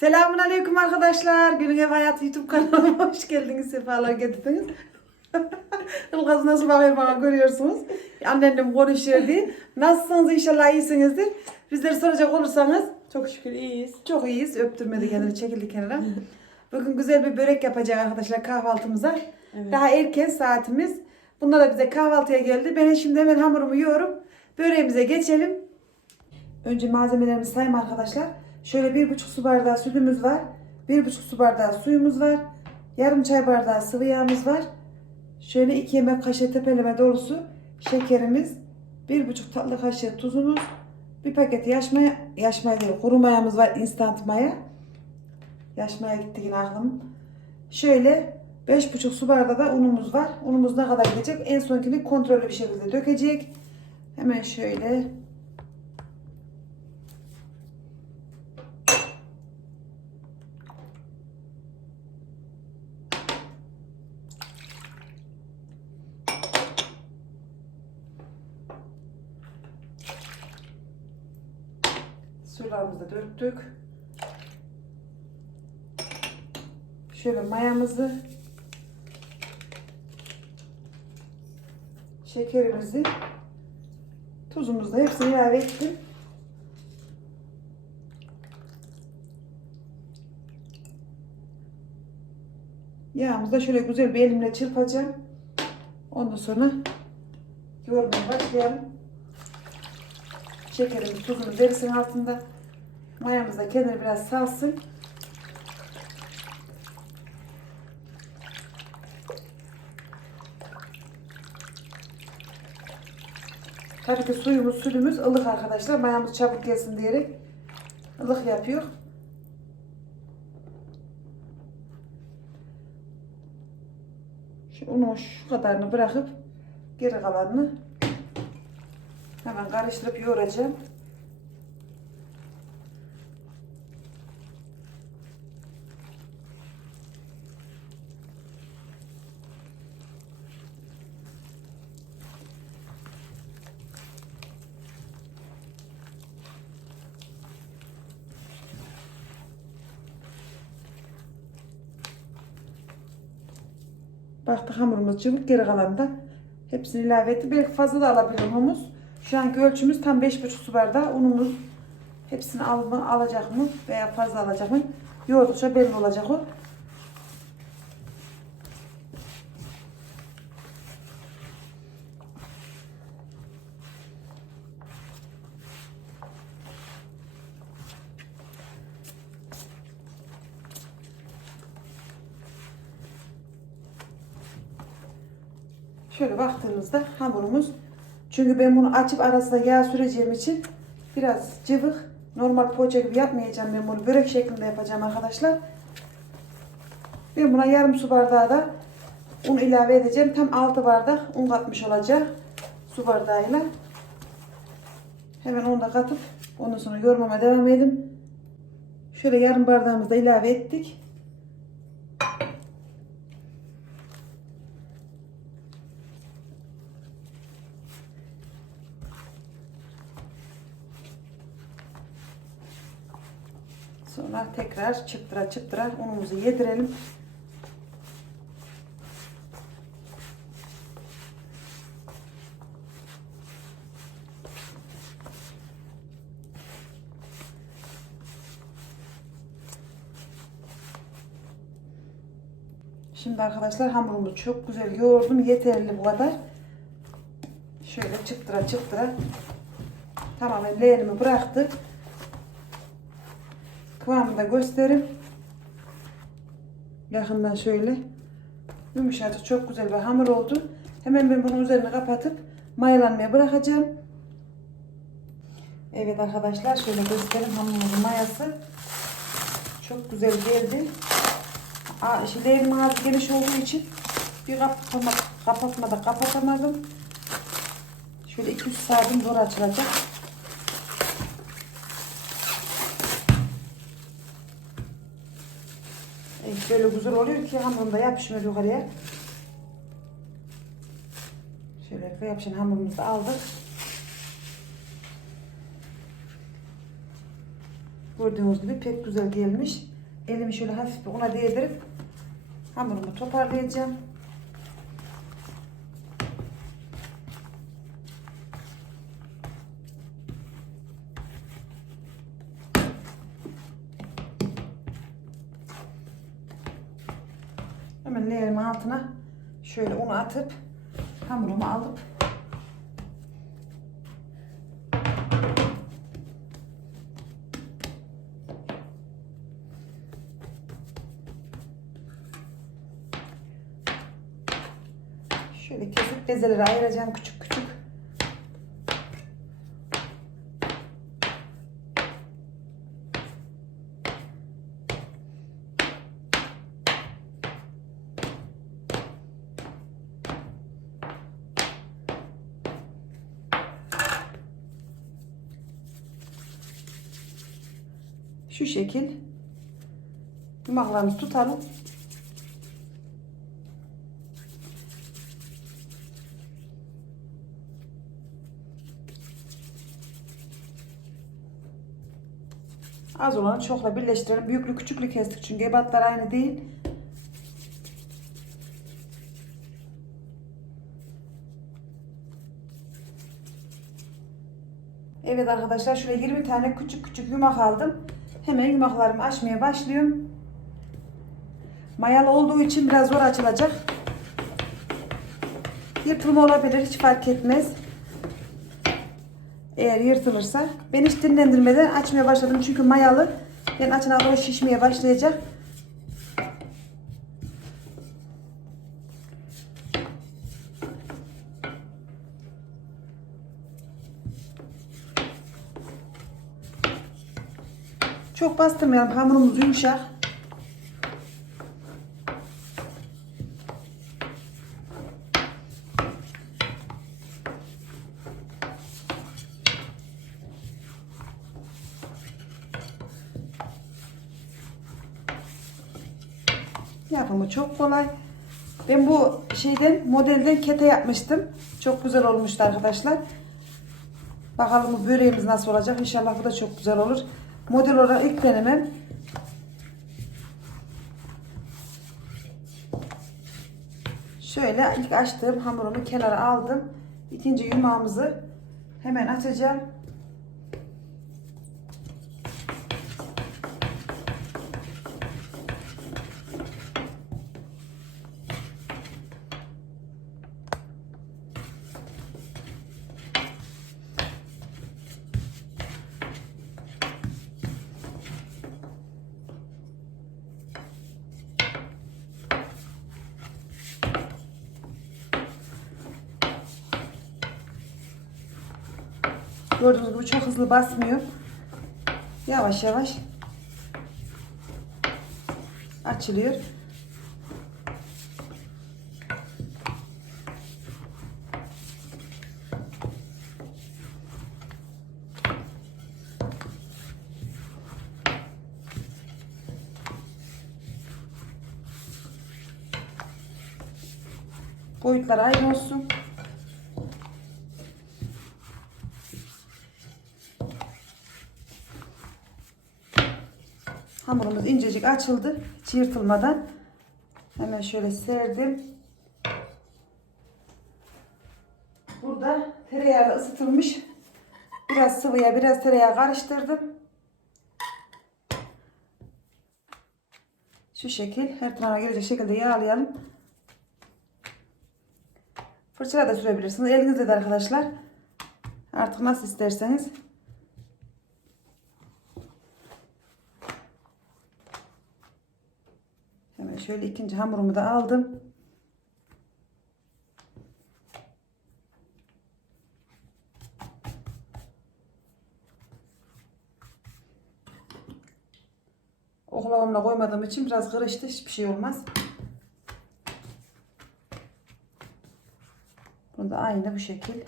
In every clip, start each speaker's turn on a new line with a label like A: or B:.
A: Selamun Aleyküm arkadaşlar. Günün Ev Hayatı YouTube kanalıma hoş geldiniz. Sefalar getirdiniz. Ilgaz nasıl bakıyor bana görüyorsunuz. Annem konuşuyor diye. Nasılsınız inşallah iyisinizdir. Bizleri soracak olursanız
B: Çok şükür iyiyiz.
A: çok iyiyiz. Öptürmedi kendini çekildi kenara. Bugün güzel bir börek yapacak arkadaşlar kahvaltımıza.
B: Evet.
A: Daha erken saatimiz. Bunlar da bize kahvaltıya geldi. Ben şimdi hemen hamurumu yiyorum. Böreğimize geçelim. Önce malzemelerimizi sayayım arkadaşlar. Şöyle bir buçuk su bardağı sütümüz var. Bir buçuk su bardağı suyumuz var. Yarım çay bardağı sıvı yağımız var. Şöyle iki yemek kaşığı tepeleme dolusu şekerimiz. Bir buçuk tatlı kaşığı tuzumuz. Bir paket yaş maya, yaş maya değil kuru mayamız var instant maya. Yaş maya gitti yine aklım. Şöyle beş buçuk su bardağı da unumuz var. Unumuz ne kadar gidecek? En sonkini kontrollü bir şekilde dökecek. Hemen şöyle Sularımızı da döktük. Şöyle mayamızı şekerimizi tuzumuzu da hepsini ilave ettim. Yağımızı da şöyle güzel bir elimle çırpacağım. Ondan sonra yoğurmaya başlayalım. Şekerimiz, tuzumuz erisin altında. Mayamız da kendini biraz salsın. Tabii ki suyumuz, sütümüz ılık arkadaşlar. Mayamız çabuk gelsin diyerek ılık yapıyor. Şu unu şu kadarını bırakıp geri kalanını hemen karıştırıp yoğuracağım. Hamurumuz cıvık geri kalan da hepsini ilave etti. Belki fazla da alabilirim humus. Şu anki ölçümüz tam 5,5 su bardağı unumuz. Hepsini al mı, alacak mı veya fazla alacak mı? Yoğurdukça belli olacak o. Şöyle baktığımızda hamurumuz çünkü ben bunu açıp arasına yağ süreceğim için biraz cıvık. Normal poğaça gibi yapmayacağım ben bunu. Börek şeklinde yapacağım arkadaşlar. Ben buna yarım su bardağı da un ilave edeceğim. Tam 6 bardak un katmış olacak su bardağıyla. Hemen onu da katıp ondan sonra yoğurmama devam edin. Şöyle yarım bardağımızı da ilave ettik. Tekrar çıptıra çıptıra unumuzu yedirelim. Şimdi arkadaşlar hamurumuzu çok güzel yoğurdum. Yeterli bu kadar. Şöyle çıptıra çıptıra tamamen leğenimi bıraktı. Kıvamını da göstereyim. Yakından şöyle. Yumuşacık çok güzel bir hamur oldu. Hemen ben bunun üzerine kapatıp mayalanmaya bırakacağım. Evet arkadaşlar şöyle göstereyim hamurumuzun mayası. Çok güzel geldi. Aa, şimdi ağzı geniş olduğu için bir kapatma, kapatmada kapatamadım. Şöyle 200 saatim zor açılacak. Böyle güzel oluyor ki hamurunda yapışmıyor yukarıya. Şöyle yapışan hamurumuzu aldık. Gördüğünüz gibi pek güzel gelmiş. Elimi şöyle hafif bir una değdirip hamurumu toparlayacağım. Hemen leğenimin altına unu atıp hamurumu alıp. Şöyle kesip bezelere ayıracağım küçük küçük. Şu şekil yumaklarımızı tutalım. Az olanı çokla birleştirelim. Büyüklü küçüklü kestik çünkü ebatlar aynı değil. Evet arkadaşlar şöyle 20 tane küçük küçük yumak aldım. Hemen yumaklarımı açmaya başlıyorum. Mayalı olduğu için biraz zor açılacak. Yırtılma olabilir hiç fark etmez. Eğer yırtılırsa ben hiç dinlendirmeden açmaya başladım çünkü mayalı. Ben açana doğru şişmeye başlayacak. Bastırmayalım hamurumuz yumuşak. Yapımı çok kolay. Ben bu şeyden modelden kete yapmıştım. Çok güzel olmuştu arkadaşlar. Bakalım bu böreğimiz nasıl olacak. İnşallah bu da çok güzel olur. Model olarak ilk denemem. Şöyle ilk açtığım hamurumu kenara aldım. İkinci yumağımızı hemen açacağım. Gördüğünüz gibi çok hızlı basmıyor. Yavaş yavaş açılıyor. Boyutlar aynı olsun. Hamurumuz incecik açıldı. Hiç yırtılmadan. Hemen şöyle serdim. Burada tereyağı ısıtılmış. Biraz sıvıya biraz tereyağı karıştırdım. Şu şekil her tarafa gelecek şekilde yağlayalım. Fırçayla da sürebilirsiniz. Elinizde de arkadaşlar. Artık nasıl isterseniz. Hemen şöyle ikinci hamurumu da aldım. Oklavamla koymadığım için biraz karıştı. Hiçbir şey olmaz. Bunu da aynı bu şekil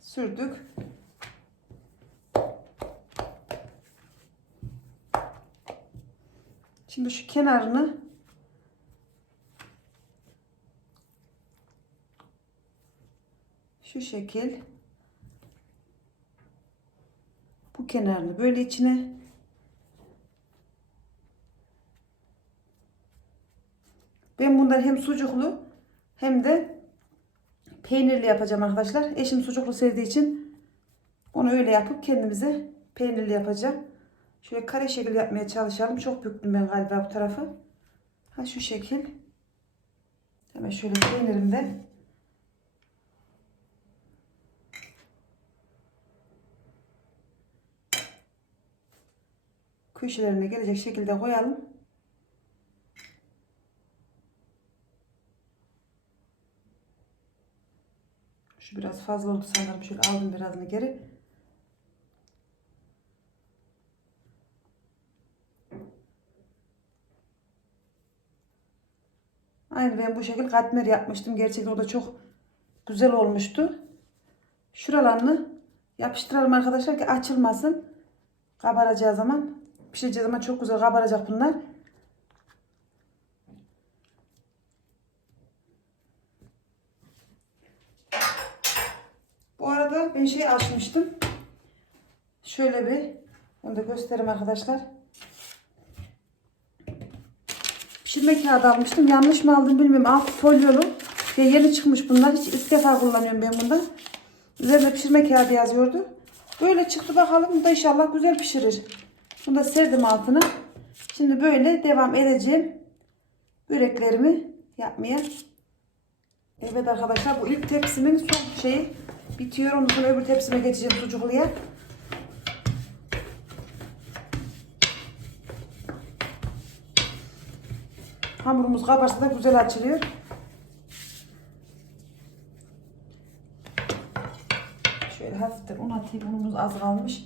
A: sürdük. Şimdi şu kenarını şu şekil Bu kenarını böyle içine. Ben bundan hem sucuklu hem de peynirli yapacağım arkadaşlar. Eşim sucuklu sevdiği için onu öyle yapıp kendimize peynirli yapacağım. Şöyle kare şekil yapmaya çalışalım. Çok büktüm ben galiba bu tarafı. Ha şu şekil. Hemen şöyle peynirimden köşelerine gelecek şekilde koyalım. Şu biraz fazla oldu sanırım. Şöyle aldım birazını geri. Aynı ben bu şekil katmer yapmıştım. Gerçekten o da çok güzel olmuştu. Şuralarını yapıştıralım arkadaşlar ki açılmasın. Kabaracağı zaman, pişireceği zaman çok güzel kabaracak bunlar. Bu arada ben şey açmıştım. Şöyle bir, onu da göstereyim arkadaşlar. Pişirme kağıdı almıştım. Yanlış mı aldım bilmiyorum. Alt folyolu. Ve yeni çıkmış bunlar. Hiç ilk defa kullanıyorum ben bundan. Üzerinde pişirme kağıdı yazıyordu. Böyle çıktı bakalım. Bu da inşallah güzel pişirir. Bunu da serdim altına. Şimdi böyle devam edeceğim. Böreklerimi yapmaya. Evet arkadaşlar bu ilk tepsimin son şeyi bitiyor. Ondan sonra öbür tepsime geçeceğim sucukluya. Hamurumuz kabarsa da güzel açılıyor. Şöyle hafiften un atayım. Unumuz az kalmış.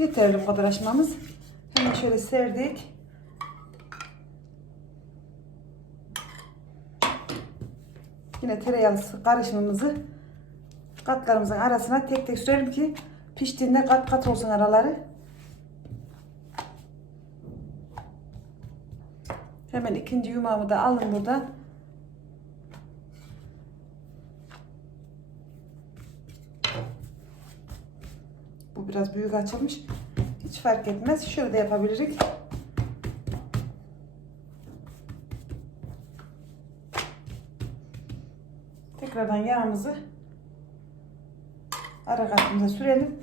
A: Yeterli bu kadar açmamız. Hemen şöyle serdik. Yine tereyağlı karışımımızı katlarımızın arasına tek tek sürelim ki piştiğinde kat kat olsun araları. Hemen ikinci yumağımı da alın buradan. Biraz büyük açılmış. Hiç fark etmez. Şöyle de yapabiliriz. Tekrardan yağımızı ara katımıza sürelim.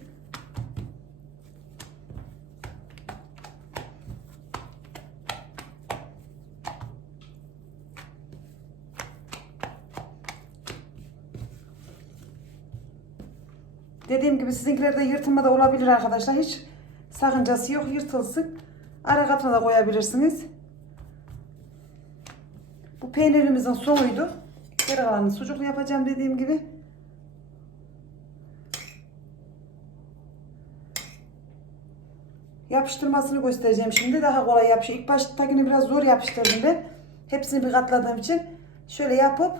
A: Gibi sizinkilerde yırtılma da olabilir arkadaşlar. Hiç sakıncası yok. Yırtılsın. Ara katına da koyabilirsiniz. Bu peynirimizin sonuydu. Geri kalanını sucuklu yapacağım dediğim gibi. Yapıştırmasını göstereceğim şimdi. Daha kolay yapışıyor. İlk baştakini biraz zor yapıştırdım ben. Hepsini bir katladığım için. Şöyle yapıp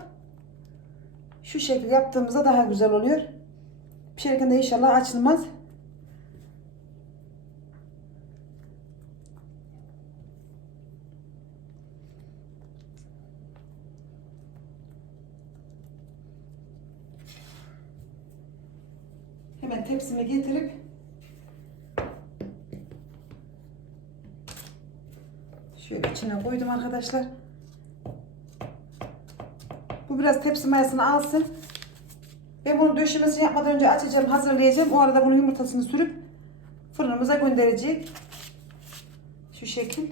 A: şu şekil yaptığımızda daha güzel oluyor. Pişerken de inşallah açılmaz. Hemen tepsime getirip şöyle içine koydum arkadaşlar. Bu biraz tepsi mayasını alsın. Ben bunu döşemesini yapmadan önce açacağım, hazırlayacağım. O arada bunun yumurtasını sürüp fırınımıza gönderecek. Şu şekil.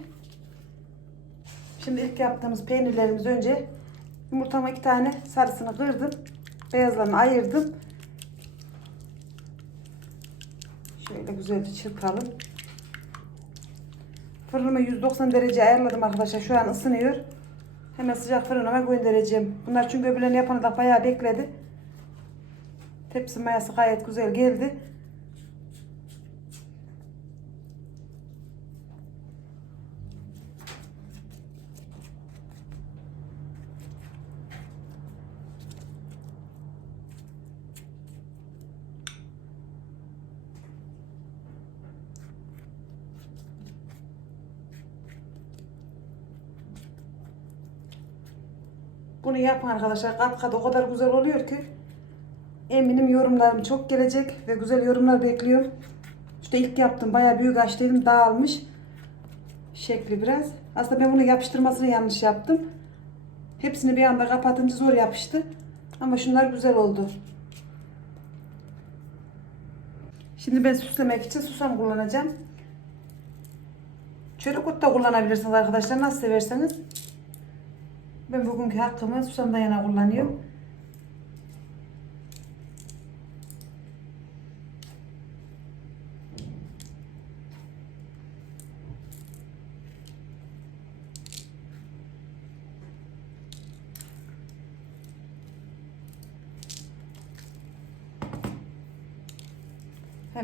A: Şimdi ilk yaptığımız peynirlerimiz önce yumurtama iki tane sarısını kırdım. Beyazlarını ayırdım. Şöyle güzelce çırpalım. Fırınımı 190 derece ayarladım arkadaşlar. Şu an ısınıyor. Hemen sıcak fırınıma göndereceğim. Bunlar çünkü öbürlerini yapana da bayağı bekledi. Tepsi mayası gayet güzel geldi. Bunu yapın arkadaşlar. Kat kat o kadar güzel oluyor ki. Eminim yorumlarım çok gelecek ve güzel yorumlar bekliyorum. İşte ilk yaptım. Bayağı büyük açtıydım. Dağılmış. Şekli biraz. Aslında ben bunu yapıştırmasını yanlış yaptım. Hepsini bir anda kapatınca zor yapıştı. Ama şunlar güzel oldu. Şimdi ben süslemek için susam kullanacağım. Çörek ot da kullanabilirsiniz arkadaşlar. Nasıl severseniz. Ben bugünkü hakkımı susamdan yana kullanıyorum.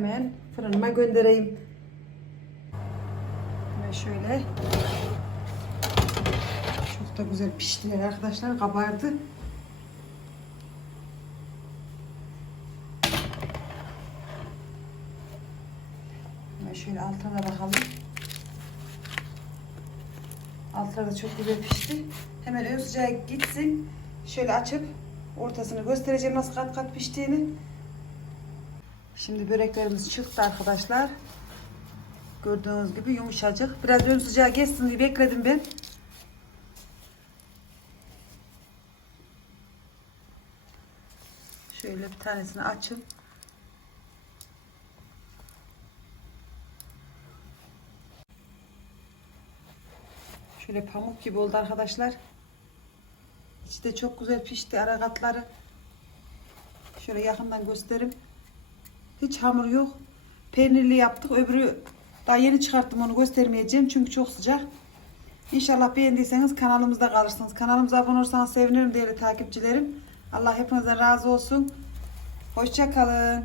A: Hemen fırınıma göndereyim. Ve şöyle çok da güzel piştiler arkadaşlar. Kabardı. Ve şöyle altına bakalım. Altları da çok güzel pişti. Hemen ön sıcağı gitsin. Şöyle açıp ortasını göstereceğim nasıl kat kat piştiğini. Şimdi böreklerimiz çıktı arkadaşlar. Gördüğünüz gibi yumuşacık. Biraz ön sıcağı geçsin diye bekledim ben. Şöyle bir tanesini açın. Şöyle pamuk gibi oldu arkadaşlar. İçi de çok güzel pişti ara katları. Şöyle yakından göstereyim. Hiç hamur yok. Peynirli yaptık. Öbürü daha yeni çıkarttım onu göstermeyeceğim. Çünkü çok sıcak. İnşallah beğendiyseniz kanalımızda kalırsınız. Kanalımıza abone olursanız sevinirim değerli takipçilerim. Allah hepinizden razı olsun. Hoşça kalın.